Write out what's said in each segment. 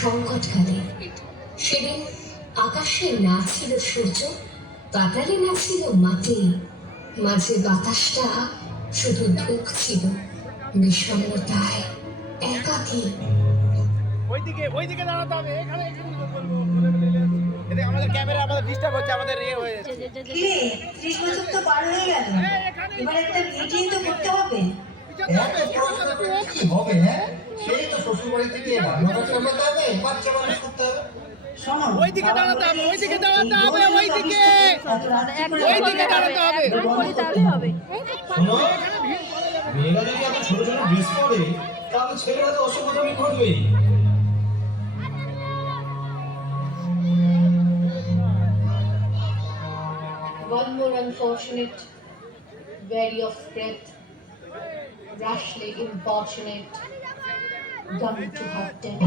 সংকটকালে সেদিন আকাশে না ছিল সূর্য, পাতালে না ছিল মাটি, মাঝে বাতাসটা শুধু ঢুকছিল বিষণ্ণতায় একাকী। ওইদিকে দাঁড়াতে হবে, এখানে আমাদের ক্যামেরা আমাদের ডিস্টার্ব হচ্ছে, আমাদের ইয়ে হয়ে যাচ্ছে। 30 বছর তো পার হয়ে গেল, এবার একটা মিটিং তো করতে হবে। কি হবে? হ্যাঁ, সেই তো শ্বশুরবাড়ি থেকে রান্নাটা চালাতে হবে, বাচ্চা মানুষ করতে হবে। শোনো, ওইদিকে দাঁড়াতে হবে, ওইদিকে দাঁড়াতে হবে, ওইদিকে দাঁড়াতে হবে। শোনো, মেয়েরা যদি এত ছোট ছোট ড্রেস পরে তাহলে ছেলেরা তো অসভ্যতামি করবেই। One more unfortunate, wary of breath, rashly importunate, done to her death.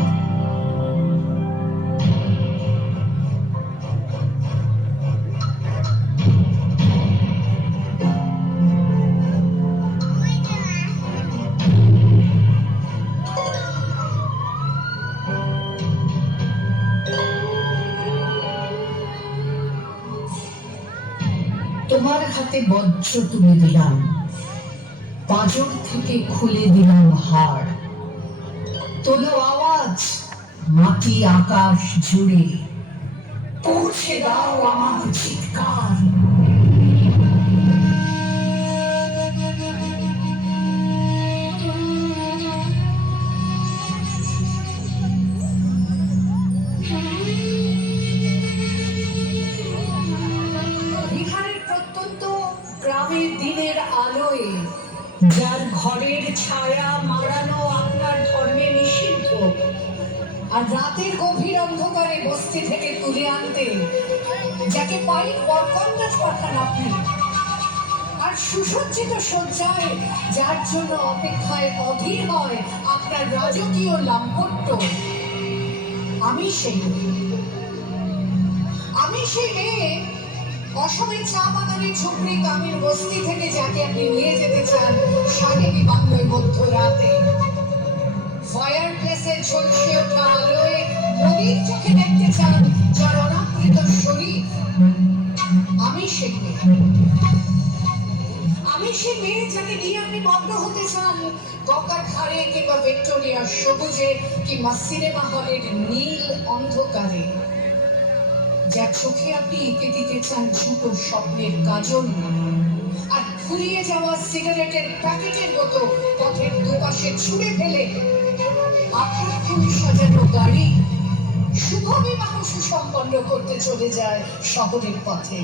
তোমার হাতে বজ্র তুলে দিলাম, পাঁজর থেকে খুলে দিলাম হাড়, তোলো আওয়াজ মাটি আকাশ জুড়ে, পৌঁছে দাও আমার চিৎকার। বিহারের প্রত্যন্ত গ্রামের দিনের আলোয় যার ঘরের ছায়া মারানো আপনার ধর্মে নিষিদ্ধ, আর রাতের গভীর অন্ধকারে বস্তি থেকে তুলে আনতে যাকে পাইক বরকন্দাজ পাঠান আপনি, আর সুসজ্জিত শয্যায় যার জন্য অপেক্ষায় অধীর হয় আপনার রাজকীয় লাম্পট্য, আমি সেই মেয়ে, অসমের চা বাগানের ঝুপড়ি গ্রামের বস্তি থেকে যাকে আপনি নিয়ে যেতে চান সাহেবি বাংলায় মধ্য রাতে, ফায়ার প্লেসের ঝলসে ওঠা আলোয় নদীর চোখে দেখতে চান যার অনাবৃত শরীর, আমি সেই মেয়ে যাকে নিয়ে আপনি মগ্ন হতে চান গঙ্গার ধারে কিংবা ভিক্টোরিয়ার সবুজে কিংবা সিনেমা হলের নীল অন্ধকারে, যার চোখে আপনি এঁকে দিতে চান ছোট স্বপ্নের কাজল, আর ফুরিয়ে যাওয়া সিগারেটের প্যাকেটের মতো পথের দুপাশে ছুঁড়ে ফেলে আপনার ফুল সাজানো গাড়ি শুভ বিবাহ সুসম্পন্ন করতে চলে যায় শহরের পথে।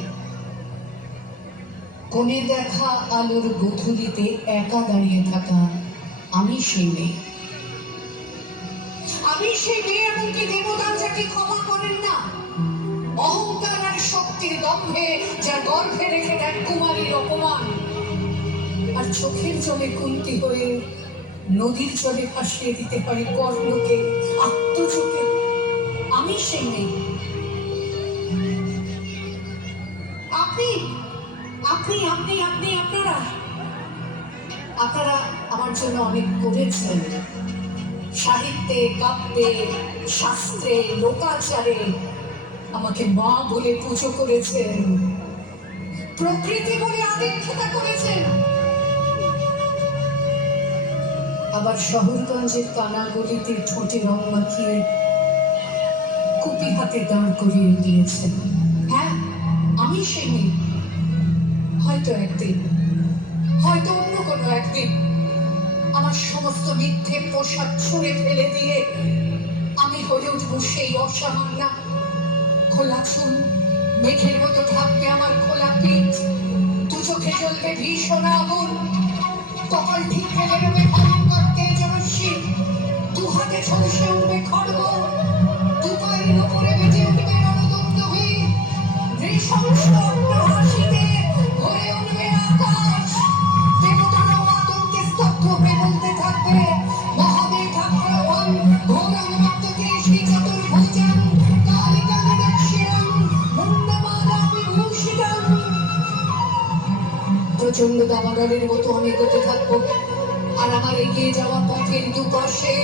কোণে দেখা আলোর গোধূলিতে একা দাঁড়িয়ে থাকা আমি সেই মেয়ে, এমনকি দেবতাও যাকে ক্ষমা করেন না, অহংকার আর শক্তির দম্ভে যার গর্ভে রেখে দেন কুমারীর অপমান, আর চোখের জলে কুন্তি হয়ে নদীর জলে ভাসিয়ে দিতে পারে কর্ণকে আত্মচোখে, আমি সেই মেয়ে। আপনারা আমার জন্য অনেক করেছেন, সাহিত্যে, কাব্যে, শাস্ত্রে, লোকাচারে আমাকে মা বলে পুজো করেছেন, প্রকৃতি বলে আদিক্ষতা করেছেন, আবার শহরগঞ্জের কানাগলিতে ঠোঁটে রং মাখিয়ে কুপি হাতে দাঁড় করিয়ে দিয়েছেন। হ্যাঁ, আমি সেই মেয়ে। হয়তো অন্য কোনো একদিন আমার সমস্ত মিথ্যে পোশাক ছুঁড়ে ফেলে দিয়ে আমি হয়ে উঠবো সেই অসামান্য, খোলা চুল মেঘের মতো ঢাকবে আমার খোলা পিঠ, দু চোখে জ্বলবে ভীষণ আগুন, কপাল ঠিক ফেলে নেবে ভয়ঙ্কর তেজস্বী, দু হাতে ঝলসে উঠবে খড়গ, দু পায়ের উপরে বেজে উঠবে রণদুন্দুভি, নৃশংস হাসিতে ভরে উঠবে আকাশ, দেবতারাও আতঙ্কে স্তব্ধ হয়ে বলতে থাকবে মহাদেব আক্রমণ ঘোরং মত্তকেশী চতুর্ভুজং কালিকাং দক্ষিণাং মুন্ডমালা বিভূষিতাং। প্রচন্ড দাবানলের মতো আমি এগোতে থাকবো, আর আমার এগিয়ে যাওয়া পথের দুপাশে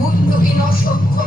মুন্ডহীন অসংখ্য